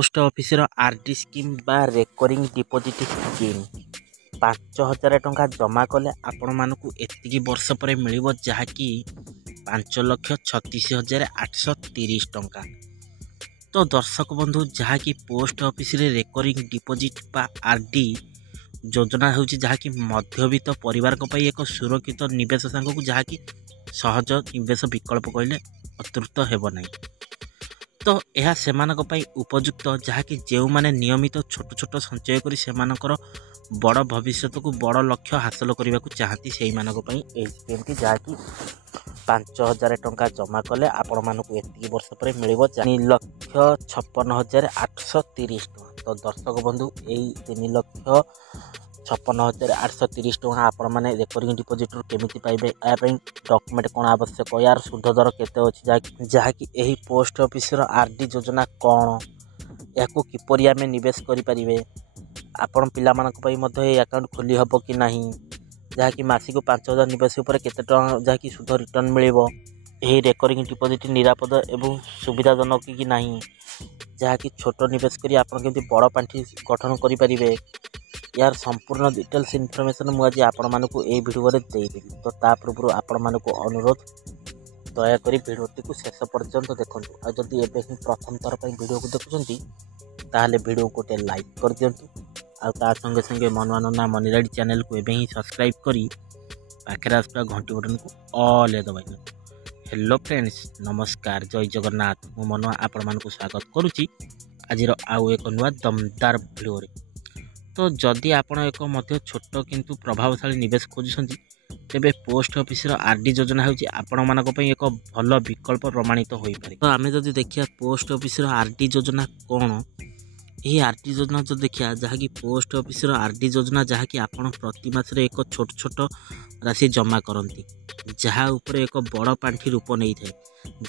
Post office RD scheme बा recurring deposit scheme 5000 टंका जमा कले आपण मानकु एतिकी वर्ष पर मिलिबो जहाँकि 5,36,830 टंका। तो दर्शक बंधु जहाँकि पोस्ट ऑफिस रे रेकरिंग डिपोजिट बा आरडी योजना होची जहाँकि मध्यवित्त परिवार को पाई एक सुरक्षित निवेश सांग को जहाँकि सहज निवेश विकल्प कहले अतृप्त हेब नहीं। तो यह सेमानक पई उपयुक्त जहाँकि जो माने नियमित छोट छोट संचय करी सेमानकर बड़ भविष्य को बड़ लक्ष्य हासिल करने को चाहती से स्कीम टी जहाँकि 5000 टंका जमा कले आपण मानक एति वर्ष पर मिल 3,56,830 टंका। तो दर्शक बंधु यही 3,56,830 टंका आपण मैंने रेकरिंग डिपोजिट केमिति पाइबे यापी डॉक्यूमेंट कौन आवश्यक यार सुध दर केते अछि जहाँकि यही पोस्ट ऑफिस आरडी योजना कौन या किपरि आमे निवेश करि परिबे आपण पिला मानक पई मध्ये ए अकाउंट खोली हबो कि नाही जहाँकि मासिक 5000 निवेश उपर केते टंका जहाँकि सुध रिटर्न मिलिबो यही रेकरिंग डिपोजिट निरापद एवं सुविधाजनक कि नाही जहाँकि छोट निवेश करी आपण केमति बड़ पांठी गठन करि परिबे यार संपूर्ण डिटेल्स इनफॉरमेशन मुझे आपण मानक ए वीडियो रे देदेवी। तो ता पूर्व आपण मानक अनुरोध दयाकोरी वीडियोटी को शेष पर्यंत देखूँ और जदि एबे ही प्रथम थर पर वीडियो को देखुंती ताहले वीडियो को लाइक कर दिंतु और संगे संगे मनमाना मनी राइड चैनल को एबे ही सब्सक्राइब करी पाखे आसपा घंटी बटन को ऑल दबाई। हेलो फ्रेंड्स नमस्कार जय जगन्नाथ मु मनुआ आपण मानक स्वागत करुच्ची आज आउ एक नुआ दमदार वीडियो रे। तो जदि आपण एक मध्य छोट किंतु प्रभावशाली निवेश खोजुछंती तेबे पोस्ट ऑफिस आरडी योजना होची आपण मानक पई एक भल विकल्प प्रमाणित होई पारे। तो आमे जदि देखिया पोस्ट ऑफिस आरडी योजना कोन यही आरडी योजना जो देखिया जहाँकि पोस्ट ऑफिस आरडी योजना जहाँकि आपण प्रति मास रे एक छोट छोट राशि जमा करंती जहाँ ऊपर एक बड़ पांठी रूप नहीं थाए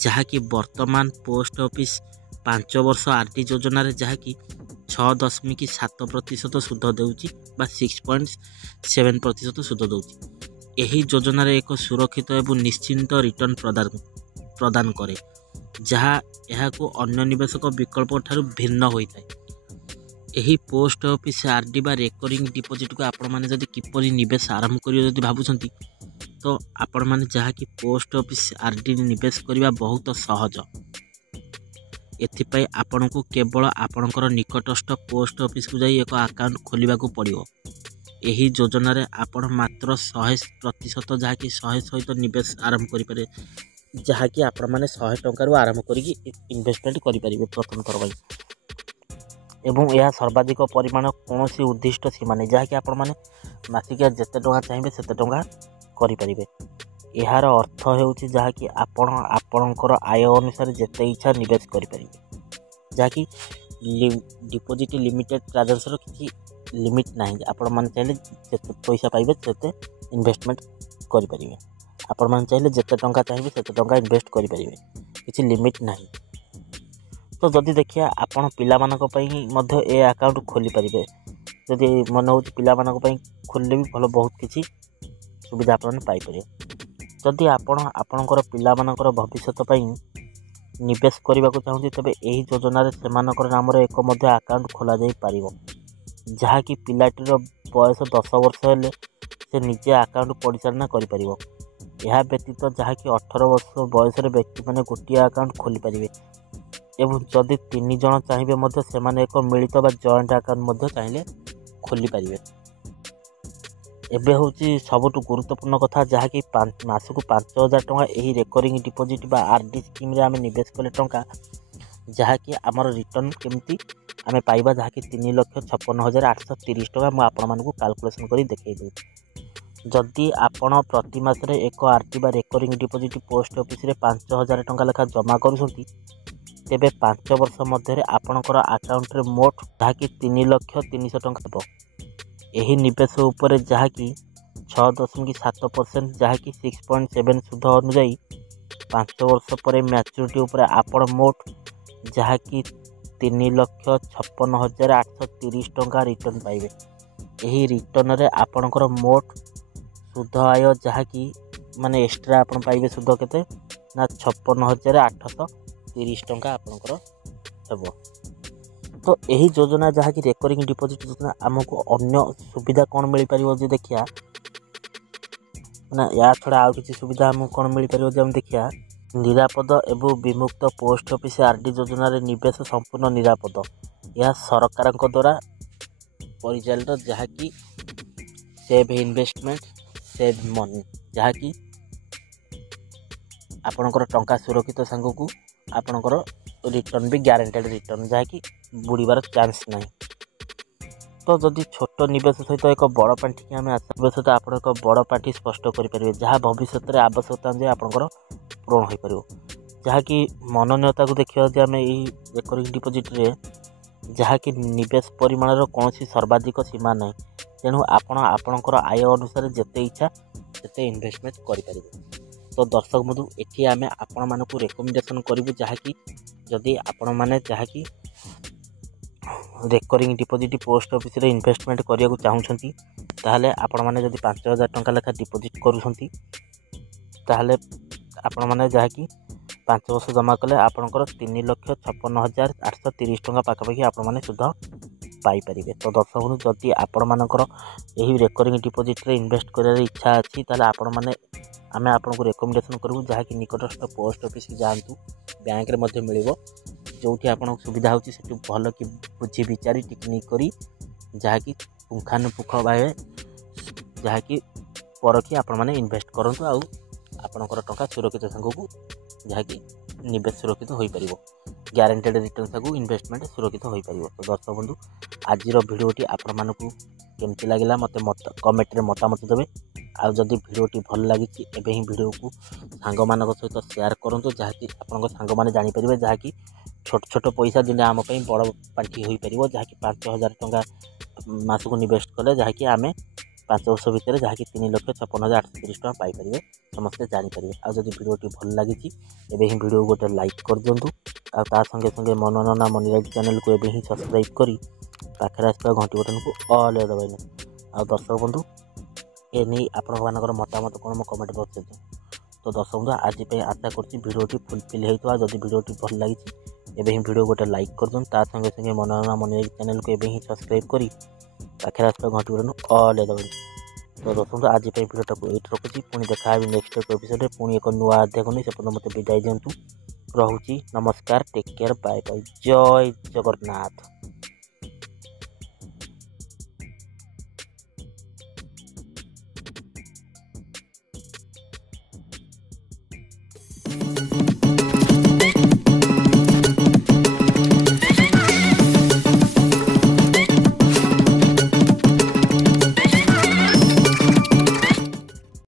जहाँकि वर्तमान पोस्ट ऑफिस 5 वर्ष आरडी योजना रे जहाँकि 6.7% सुध देउची बा 6.7% सुध देउची। यही योजना रे एक सुरक्षित एवं निश्चिंत रिटर्न प्रदान करे जहाँ यह को अन्य निवेशक विकल्प ठारू भिन्न होता है। यही पोस्ट ऑफिस आरडी बा रेकरिंग डिपोजिट को आपण माने जदि किपरि निवेश आरंभ करियो जदि भाबुछंती तो आपण माने जहाँकि पोस्ट ऑफिस आरडी निवेश करिबा बहुत सहज। एथिपाई आपण को केवल आपणकर निकटस्थ पोस्ट ऑफिस को जाई एक अकाउंट खोलिबा को पड़ियो। यही योजना रे आपण मात्र 100% जहाँकि 100 सहित निवेश आरंभ करि पारे जहाँकि आपण माने 100 टंका रु आरंभ करिकी इन्वेस्टमेंट करि परिबे प्रथम थर भाई एवं यह सर्वाधिक परिमाण कौन उद्दिष्ट सीमा नहीं जहाँकि आपण माने मासिकिया जेते टंका चाहिए सेते टंका करि परिबे। यार अर्थ होउछि जहाँकि आपणकर आय अनुसार जेते इच्छा निवेश करि परिबे जहाँकि डिपोजिट लिमिटेड चार्जेस किसी लिमिट नहीं आपण माने चाहिए जेते पैसा पाइबे सेते इन्वेस्टमेंट करि परिबे आपण माने चाहिए जेते टंका चाहिए सेते टंका इन्वेस्ट करि परिबे किसी लिमिट नहीं। तो जदि देखिए आपण पिला मानक पई मध्य ए अकाउंट खोली परिबे जदि मन हो पिला मानक पई खोलले भी भलो बहुत किछि सुविधा आपण पाई परिबे। जदि आपणकर पिला मानकर भविष्य पई निवेश करने को चाहूँगी तेबे एही योजना रे सेमानकर नाम रे एक मध्य अकाउंट खोला जाई पारिबो जहाँकि पिलाटीर बयस 10 वर्ष हेले से निजे अकाउंट परिचालना करि परिबो। यह व्यतीत जहाँकि 18 वर्ष बयस व्यक्ति माने गोटे अकाउंट खोली पारिबे एवं जदि 3 जन चाहिए मध्य सेमाने एक मिलित बा जॉइंट अकाउंट मध्य चाहिए खोली पारिबे। एबे होची सबुठ गुरुत्वपूर्ण कथा जहाँकि मासक 5000 टंका यही रेकरिंग डिपोजिट बा आरडी स्कीम रे आमे निवेश कले टंका जहाँकि आमर रिटर्न केमती आमे पाइबा जहाँकि 3,56,830 टंका मु आपण मानकु कैलकुलेशन करी देखै दे। जदि आपण प्रति मास रे एक आरडी बा रेकरिंग डिपोजिट पोस्ट ऑफिस रे 5000 टंका लेखा जमा करूछंती तेबे 5 वर्ष मध्य आपणकर अकाउंट रे मोट जहाँकि 3,03,000 टंका हेबो। यही निवेश उपर जहाँकि 6.7% जहाँकि 6.7 सुध अनुजाई 5 वर्ष पर मैच्योरिटी उपर आपण मोट जहाँकि 3,56,830 टंका रिटर्न पाइबे। यही रिटर्न रे आपणकर मोट सुध आय जहाँकि माने एक्स्ट्रा आपण पाइबे सुध केते ना 56,830 टंका आपणकर हेबो। तो यही योजना जहाँकि रेकरिंग डिपोजिट योजना आमको अन्य सुविधा कौन मिल पार जो देखिया ना या छड़ा आउ किसी सुविधा आमको कौन मिल पार जो देखिया निरापद एवं विमुक्त पोस्ट ऑफिस आरडी योजना रे निवेश संपूर्ण निरापद। यह सरकार द्वारा परिचालित जहाँकि सेव इन्वेस्टमेंट सेव मनी जहाँकि आपणकर टंका सुरक्षित सांग को आपणकर रिटर्न भी ग्यारंटेड रिटर्न जहाँकि बुड़ार चांस ना। तो जदि छोट निवेश सहित एक बड़ पांठि की आम आशा सहित आप एक बड़ पांठि स्पष्ट करेंगे जहाँ भविष्य में आवश्यकता अनुसार आपंकर पूरण हो पार जहाँकि मननीयता को देखा आम यही रेकरिंग डिपोजिट रे जहाँकि निवेश परिमाण कौन सर्वाधिक सीमा ना तेणु आपणकर आय अनुसार जिते इच्छा से इन्वेस्टमेंट करें। तो दर्शक बंधु एठी आमे आपण मानकु रेकमेंडेशन करिवु जहाँकि जदि आपण माने जहाँकि रेकरिंग डिपोजिट पोस्ट ऑफिस रे इन्वेस्टमेंट करिया को चाहुछंती ताहले आपण माने जदि 5000 टंका लेखा डिपोजिट करूछंती ताहले आपण माने जहाँकि 5 वर्ष जमा कले आपणकर 3,56,830 टंका पाखापाखि आपण माने सुध पाई परिबे। तो दर्शक बंधु जदि आपण मानकर यही रेकरिंग डिपोजिट रे इन्वेस्ट करिया इच्छा अछि ताहले आपण माने आम आपको रेकमेंडेशन करूँ जहाँकि निकटस्थ पोस्ट ऑफिस की जातु बैंक रे मध्य मिल जो सुविधा होती भल कि बुझी विचारी टिकनिक करी जहाँकि पुंखानुपुख भाव जहाँकि परखी आपण मैंने इन्वेस्ट करूँ आउ आपणकर टंका सुरक्षित सांग को जहाँकि निवेश सुरक्षित हो पार ग्यारंटेड रिटर्न सांग इन्वेस्टमेंट सुरक्षित हो पार। तो दर्शक बंधु आज भिडियोटी आपण मानक केमती लगे मत कमेंट रे मतामत देवे आउ जदि भिडियोटी भल लगी एवं ही भिडियो को सांग मान सहित शेयर करूँ जहाँकि आपण सांग मैंने जापर जहाँकि छोट छोट पैसा दिन आम बड़ पांठि हो पार जहाँकि 5,000 टंका मास को इन्वेस्ट कले जहाँकि आम 5 वर्ष भितर जहाँकि 3,56,830 टंका पाइपर समस्ते जापर। आ जदि भिडियोटी भल लगी एवं ही भिडियो गोटे लाइक कर दिंतु आ संगे संगे मनोरंजन मनी लाइफ चैनल को एवं ही सब्सक्राइब कर पाखे आसवा घंटी बटन को ऑल दबाइन। आ दर्शक बंधु ए नहीं आपंकर मतामत कौन मो कमेंट बॉक्स में। तो दर्शक बंधु आज आशा करती भिडियोटी फुलफिल होता जदि भिडियोटी भल लगी एवं ही भिडियो गोटे लाइक कर दिखाँ ता संगे संगे मनोरंजन मनी चैनल को एवं ही सब्सक्राइब कर पाखे आसवा घंटी बटन ऑल दबाइन। तो दर्शक बंधु आज भिडियोटा को ये रखुच्छी पुणी देखा नेक्स्ट एपिसोड पुणी एक नुआ अध्याय को नहीं से मत विदाय दिंतु। रहुची नमस्कार टेक केयर बाय बाय जय जगन्नाथ।